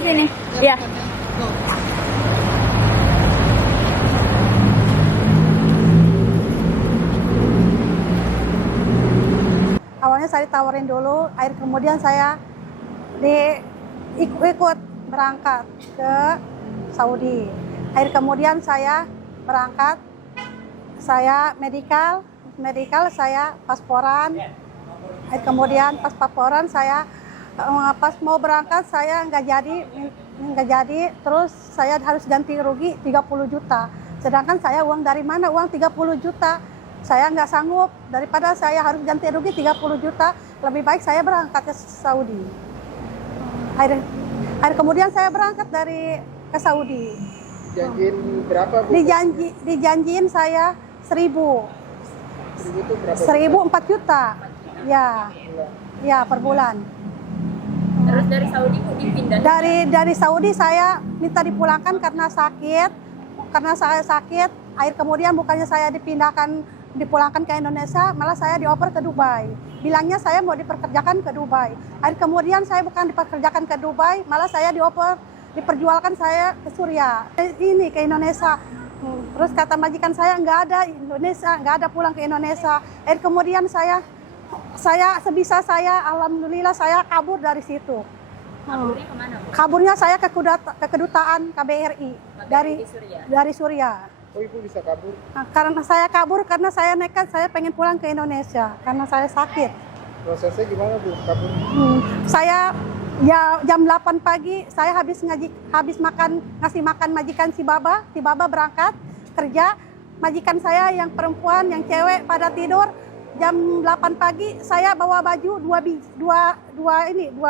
Sini. Ya. Awalnya saya ditawarin dulu, akhir kemudian saya ikut berangkat ke Saudi. Akhir kemudian saya berangkat, saya medical saya pasporan. Akhir kemudian pas pasporan saya pas mau berangkat saya nggak jadi, terus saya harus ganti rugi 30 juta. Sedangkan saya uang dari mana? Uang 30 juta. Saya nggak sanggup, daripada saya harus ganti rugi 30 juta, lebih baik saya berangkat ke Saudi. Akhir kemudian saya berangkat ke Saudi. Janjiin berapa, Bu? Dijanjiin saya 1.000. 1.000 itu berapa? 1.004 juta. Ya, per bulan. Terus dari Saudi Bu dipindah? Dari Saudi saya minta dipulangkan karena sakit. Karena saya sakit, akhir kemudian bukannya saya dipulangkan ke Indonesia, malah saya dioper ke Dubai. Bilangnya saya mau diperkerjakan ke Dubai. Akhir kemudian saya bukan diperkerjakan ke Dubai, malah saya diperjualkan saya ke Suriah. Ke Indonesia. Terus kata majikan saya nggak ada pulang ke Indonesia. Akhir kemudian saya sebisa saya, alhamdulillah saya kabur dari situ. Kaburnya kemana, Bu? Kaburnya saya ke kedutaan KBRI dari Suriah. Oh, Ibu bisa kabur? Nah, karena saya kabur karena saya nekat, saya pengen pulang ke Indonesia karena saya sakit. Prosesnya gimana, Bu, kabur? Saya jam 8 pagi saya habis ngasih makan majikan si Baba berangkat kerja. Majikan saya yang perempuan, yang cewek pada tidur. Jam 8 pagi saya bawa baju dua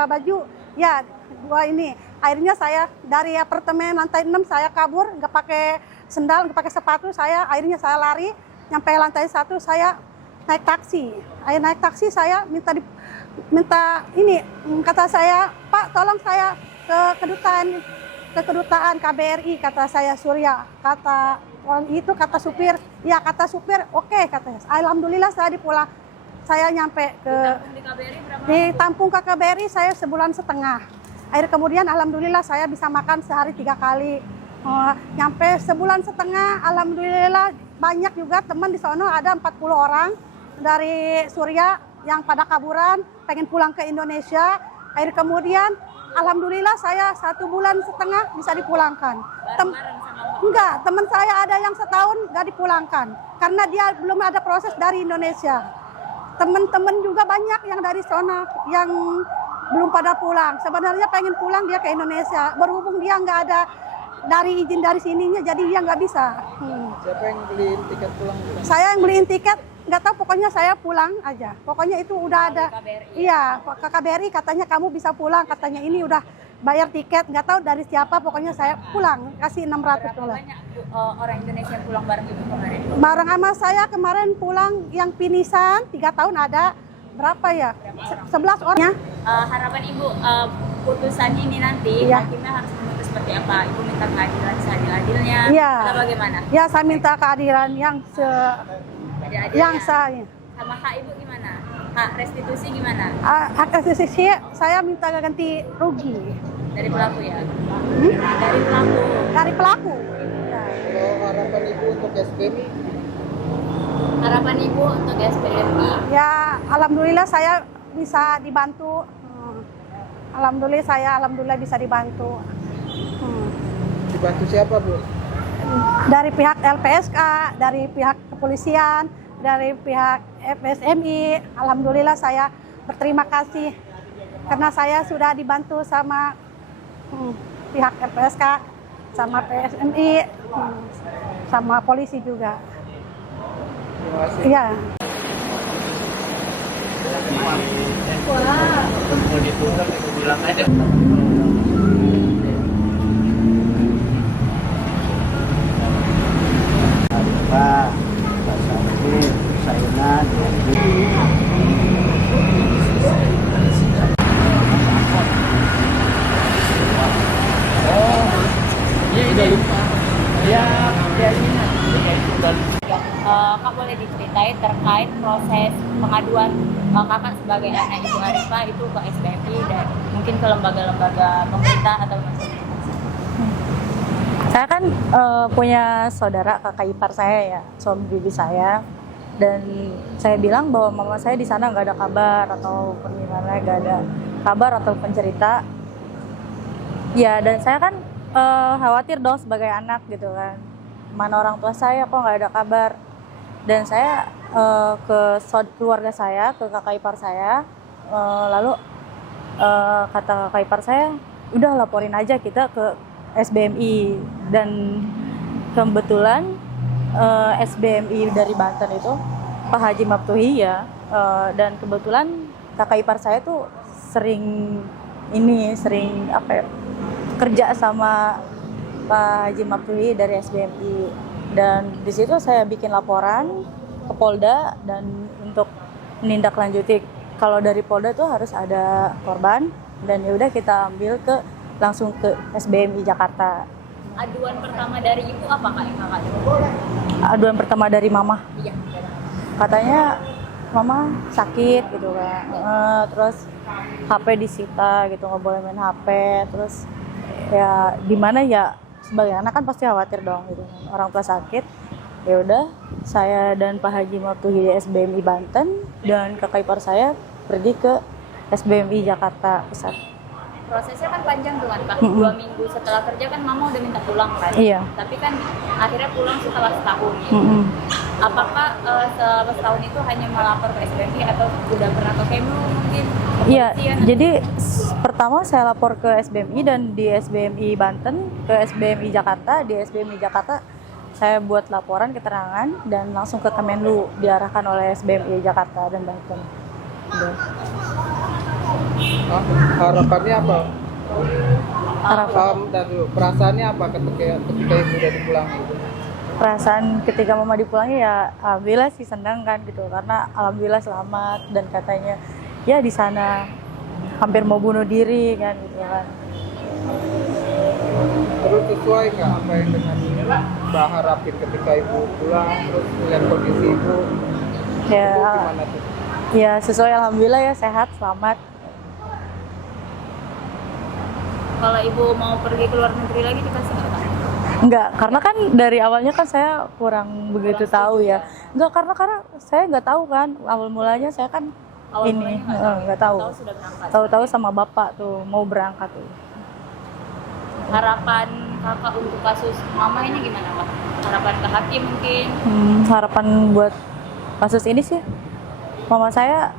baju. Ya, dua ini. Akhirnya saya dari apartemen lantai 6 saya kabur, nggak pakai sendal, nggak pakai sepatu. Akhirnya saya lari, nyampe lantai 1 saya naik taksi. Naik taksi saya minta ini, kata saya, Pak tolong saya ke kedutaan KBRI, kata saya Suriah. Kata orang itu, kata supir, oke, katanya. Alhamdulillah saya nyampe ditampung ke KBRI saya sebulan setengah. Akhir kemudian alhamdulillah saya bisa makan sehari 3 kali. Nyampe sebulan setengah, alhamdulillah banyak juga teman di sono, ada 40 orang dari Suriah yang pada kaburan pengen pulang ke Indonesia. Akhir kemudian alhamdulillah saya 1 bulan setengah bisa dipulangkan. Enggak, teman saya ada yang setahun nggak dipulangkan karena dia belum ada proses dari Indonesia. Teman-teman juga banyak yang dari sana yang belum pada pulang. Sebenarnya pengen pulang dia ke Indonesia, berhubung dia nggak ada dari izin dari sininya, jadi dia nggak bisa. Siapa yang beliin tiket pulang? Saya yang beliin tiket, nggak tahu, pokoknya saya pulang aja. Pokoknya itu udah ada. Iya, ke KBRI katanya kamu bisa pulang, katanya ini udah bayar tiket, nggak tahu dari siapa, pokoknya saya pulang, kasih 600 dolar. Berapa banyak orang Indonesia yang pulang bareng Ibu kemarin? Bareng sama saya kemarin pulang yang pinisan 3 tahun ada berapa ya? 11 orang. Harapan Ibu putusan ini nanti hakimnya harus memutus seperti apa? Ibu minta keadilan seadil-adilnya atau bagaimana? Ya, saya minta keadilan yang saya. Sama hak Ibu gimana? Hak restitusi gimana? Hak restitusi saya minta ganti rugi. Dari pelaku ya? Dari pelaku. Ya. Kalau harapan Ibu untuk SPMI? Harapan Ibu untuk SPMI? Ya, alhamdulillah saya bisa dibantu. Alhamdulillah bisa dibantu. Dibantu siapa, Bu? Dari pihak LPSK, dari pihak kepolisian, dari pihak FSMI. Alhamdulillah saya berterima kasih karena saya sudah dibantu sama pihak LPSK, sama PSMI, sama polisi juga. Terima kasih. Iya. Wah, mau ditunggu, bilang aja. udah lupa. Ya biasanya Kak boleh diceritain terkait proses pengaduan kakak sebagai anak Ibu Arifah itu ke SBMI dan mungkin ke lembaga-lembaga pemerintah atau masyarakat? Saya kan punya saudara kakak ipar saya ya, suami bibi saya, dan saya bilang bahwa mama saya di sana nggak ada kabar atau gimana, nggak ada kabar atau pencerita. Ya, dan saya kan khawatir dong sebagai anak gitu kan, mana orang tua saya kok nggak ada kabar. Dan saya ke keluarga saya, ke kakak ipar saya, lalu kata kakak ipar saya, udah laporin aja kita ke SBMI. Dan kebetulan SBMI dari Banten itu Pak Haji Maftuhi ya, dan kebetulan kakak ipar saya tuh sering kerja sama Pak Haji Maftuhi dari SBMI. Dan di situ saya bikin laporan ke Polda dan untuk menindaklanjuti. Kalau dari Polda tuh harus ada korban, dan ya udah kita ambil langsung ke SBMI Jakarta. Aduan pertama dari ibu apa kak yang kakak? Aduan pertama dari mama. Iya. Katanya mama sakit gitu kan. Terus HP disita gitu, nggak boleh main HP. Terus ya di mana ya, sebagai anak kan pasti khawatir dong gitu. Orang tua sakit. Ya udah, saya dan Pak Haji Maftuhi di SBMI Banten dan kakak ipar saya pergi ke SBMI Jakarta Pusat. Prosesnya kan panjang tuh kan Kak, 2 minggu setelah kerja kan mama udah minta pulang kan? Iya. Tapi kan akhirnya pulang setelah setahun ya. Apakah selama setahun itu hanya melapor ke SBMI atau udah pernah ke Kemlu mungkin? Iya, Kepolisian? jadi pertama saya lapor ke SBMI dan di SBMI Banten, ke SBMI Jakarta. Di SBMI Jakarta saya buat laporan keterangan dan langsung ke Kemenlu, diarahkan oleh SBMI Jakarta dan Banten. Udah. Harapannya apa? Harapan. Dan perasaannya apa ketika ibu udah dipulangi? Perasaan ketika mama dipulangi ya alhamdulillah sih senang kan gitu, karena alhamdulillah selamat, dan katanya ya di sana hampir mau bunuh diri kan gitu kan. Terus sesuai nggak apa yang dengan Mbak harapin ketika ibu pulang, terus melihat kondisi ibu? Ya, Ibu gimana tuh? ya sesuai, alhamdulillah ya, sehat selamat. Kalau ibu mau pergi ke luar negeri lagi dikasih nggak Kak? Enggak, karena kan dari awalnya kan saya kurang begitu tahu ya. Enggak, karena saya nggak tahu kan, awal mulanya saya kan Awal ini mulanya nggak tahu. Tahu sudah berangkat. Tahu-tahu sama bapak tuh mau berangkat tuh. Harapan kakak untuk kasus mama ini gimana Kak? Harapan ke hakim mungkin? Harapan buat kasus ini sih, mama saya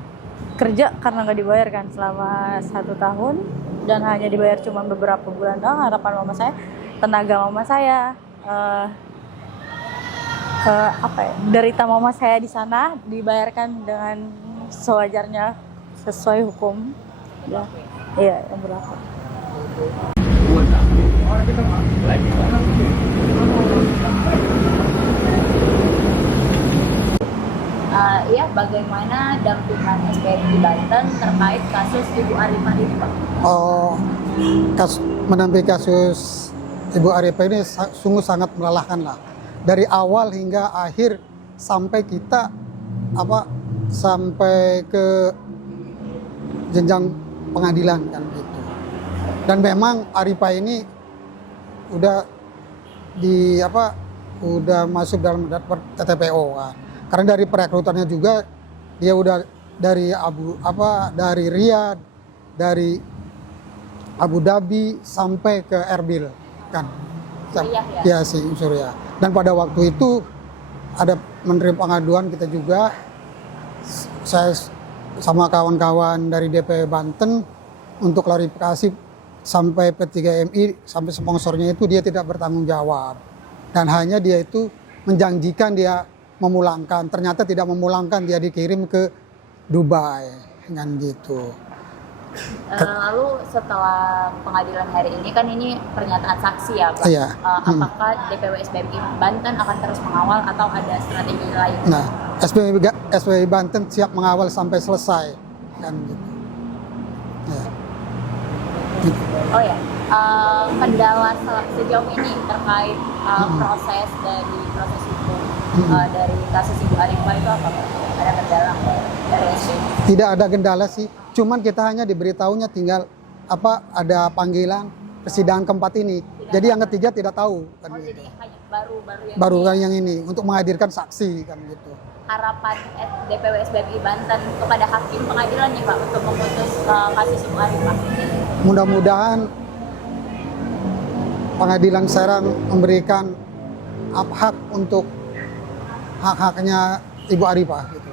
kerja karena nggak dibayar kan selama 1 tahun dan hanya dibayar cuma beberapa bulan doang. Harapan mama saya, tenaga mama saya, derita mama saya di sana dibayarkan dengan sewajarnya sesuai hukum. Ya, iya yang berlaku. Iya, bagaimana dampingan SBMI Banten terkait kasus Ibu Arifah ini Pak? Oh, mendampingi kasus Ibu Arifah ini sungguh sangat melelahkan lah. Dari awal hingga akhir sampai kita sampai ke jenjang pengadilan kan gitu. Dan memang Arifah ini udah udah masuk dalam daftar TPO kan. Karena dari perekrutannya juga dia udah dari dari Riyadh, dari Abu Dhabi sampai ke Erbil kan. Ya sih Surya. Dan pada waktu itu ada menerima pengaduan kita juga, saya sama kawan-kawan dari DP Banten untuk klarifikasi sampai P3MI sampai sponsornya itu dia tidak bertanggung jawab, dan hanya dia itu menjanjikan dia memulangkan, ternyata tidak memulangkan, dia dikirim ke Dubai kan gitu. Lalu setelah pengadilan hari ini kan ini pernyataan saksi ya Pak. Iya. Apakah DPW SBMI Banten akan terus mengawal atau ada strategi lain? Nah, SBMI Banten siap mengawal sampai selesai kan gitu. Ya. Oh ya, kendala sejauh ini terkait proses hukum dari kasus Ibu Arifah itu apa Pak? Ada kendala nggak dari SBM? Tidak ada kendala sih, cuman kita hanya diberitahunya tinggal ada panggilan persidangan keempat ini. Jadi yang ketiga tidak tahu kan Oh, gitu. jadi hanya baru Baru kan yang ini untuk menghadirkan saksi kan gitu. harapan DPW SBMI Banten kepada hakim pengadilan nih Pak untuk memutus kasus Ibu Arifah. Mudah-mudahan pengadilan Serang memberikan hak untuk hak-haknya Ibu Arifah gitu.